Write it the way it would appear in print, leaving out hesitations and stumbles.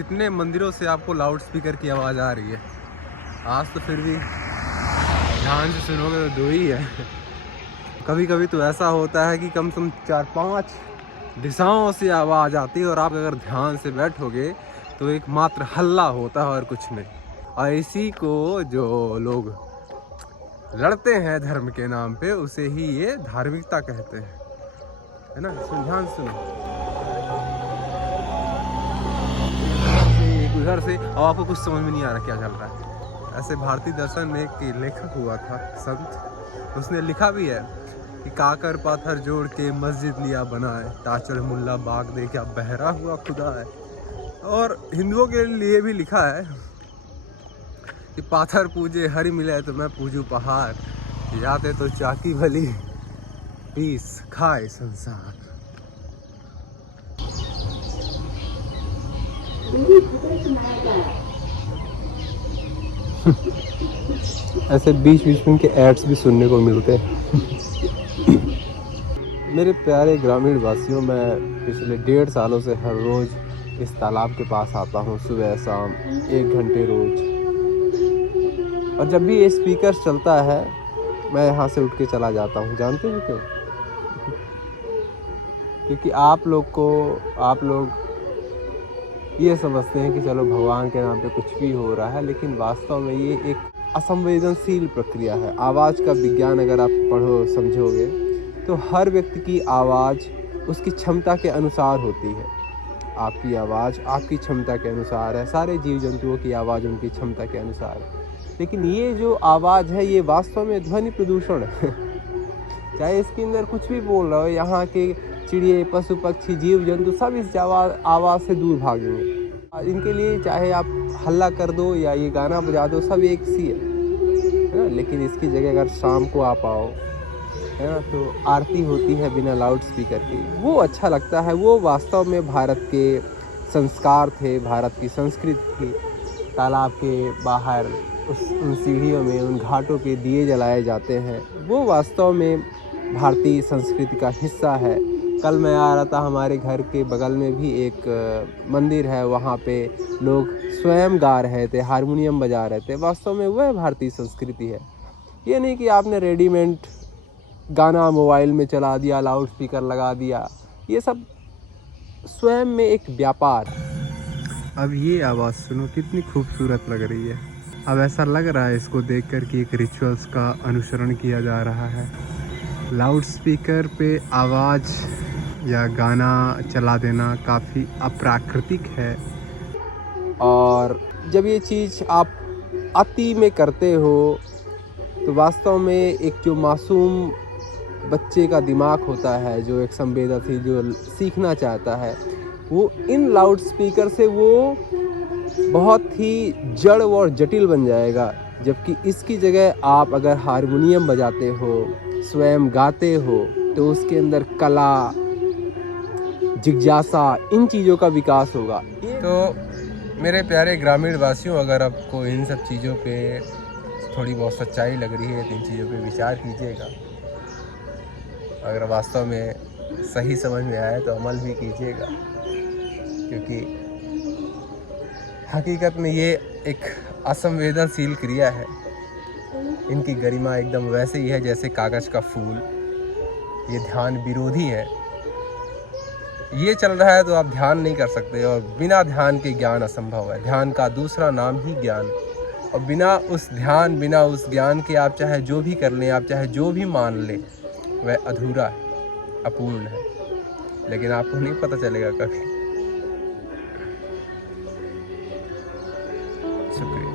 कितने मंदिरों से आपको लाउड स्पीकर की आवाज़ आ रही है। आज तो फिर भी ध्यान से सुनोगे तो दो ही है। कभी कभी तो ऐसा होता है कि कम से कम 4-5 दिशाओं से आवाज़ आती है और आप अगर ध्यान से बैठोगे तो एक मात्र हल्ला होता है और कुछ नहीं। और इसी को जो लोग लड़ते हैं धर्म के नाम पे, उसे ही ये धार्मिकता कहते हैं, है ना। सुन, ध्यान सुनो उधर से, और आपको कुछ समझ में नहीं आ रहा क्या चल रहा है। ऐसे भारतीय दर्शन में एक लेखक हुआ था संत, उसने लिखा भी है कि काकर पाथर जोड़ के मस्जिद लिया बनाए, ताचड़ मुल्ला बाग दे क्या बहरा हुआ खुदा है। और हिंदुओं के लिए भी लिखा है कि पाथर पूजे हरि मिले तो मैं पूजू पहाड़, याते तो चाकी भली पीस खाए संसार। ऐसे बीच बीच में के एड्स भी सुनने को मिलते हैं। मेरे प्यारे ग्रामीण वासियों, मैं पिछले 1.5 सालों से हर रोज़ इस तालाब के पास आता हूँ, सुबह शाम 1 घंटे रोज़। और जब भी ये स्पीकर चलता है मैं यहाँ से उठ के चला जाता हूँ। जानते हो क्यों? क्योंकि आप लोग ये समझते हैं कि चलो भगवान के नाम पे कुछ भी हो रहा है, लेकिन वास्तव में ये एक असंवेदनशील प्रक्रिया है। आवाज़ का विज्ञान अगर आप पढ़ो समझोगे तो हर व्यक्ति की आवाज़ उसकी क्षमता के अनुसार होती है। आपकी आवाज़ आपकी क्षमता के अनुसार है, सारे जीव जंतुओं की आवाज़ उनकी क्षमता के अनुसार है। लेकिन ये जो आवाज़ है ये वास्तव में ध्वनि प्रदूषण है। चाहे इसके अंदर कुछ भी बोल रहा हो, यहाँ के चिड़िए पशु पक्षी जीव जंतु सब इस आवाज़ से दूर भागेंगे। इनके लिए चाहे आप हल्ला कर दो या ये गाना बजा दो, सब एक सी है ना। लेकिन इसकी जगह अगर शाम को आप आओ, है ना, तो आरती होती है बिना लाउड स्पीकर की, वो अच्छा लगता है। वो वास्तव में भारत के संस्कार थे, भारत की संस्कृति थी। तालाब के बाहर उन सीढ़ियों में, उन घाटों पे दिए जलाए जाते हैं, वो वास्तव में भारतीय संस्कृति का हिस्सा है। कल मैं आ रहा था, हमारे घर के बगल में भी एक मंदिर है, वहाँ पे लोग स्वयं गा रहे थे, हारमोनियम बजा रहे थे। वास्तव में वह भारतीय संस्कृति है। ये नहीं कि आपने रेडीमेड गाना मोबाइल में चला दिया, लाउड स्पीकर लगा दिया, ये सब स्वयं में एक व्यापार। अब ये आवाज़ सुनो, कितनी खूबसूरत लग रही है। अब ऐसा लग रहा है इसको देखकर कि एक रिचुअल्स का अनुसरण किया जा रहा है। लाउड स्पीकर पे आवाज़ या गाना चला देना काफ़ी अप्राकृतिक है। और जब ये चीज़ आप अति में करते हो तो वास्तव में एक जो मासूम बच्चे का दिमाग होता है, जो एक संवेदनशील, जो सीखना चाहता है, वो इन लाउड स्पीकर से वो बहुत ही जड़ और जटिल बन जाएगा। जबकि इसकी जगह आप अगर हारमोनियम बजाते हो, स्वयं गाते हो, तो उसके अंदर कला, जिज्ञासा, इन चीज़ों का विकास होगा। तो मेरे प्यारे ग्रामीण वासियों, अगर आपको इन सब चीज़ों पे थोड़ी बहुत सच्चाई लग रही है तो इन चीज़ों पे विचार कीजिएगा। अगर वास्तव में सही समझ में आए तो अमल भी कीजिएगा, क्योंकि हकीकत में ये एक असंवेदनशील क्रिया है। इनकी गरिमा एकदम वैसे ही है जैसे कागज़ का फूल। ये ध्यान विरोधी है। ये चल रहा है तो आप ध्यान नहीं कर सकते, और बिना ध्यान के ज्ञान असंभव है। ध्यान का दूसरा नाम ही ज्ञान, और बिना उस ध्यान, बिना उस ज्ञान के आप चाहे जो भी कर लें, आप चाहे जो भी मान लें, वह अधूरा है, अपूर्ण है। लेकिन आपको नहीं पता चलेगा कभी। शुक्रिया।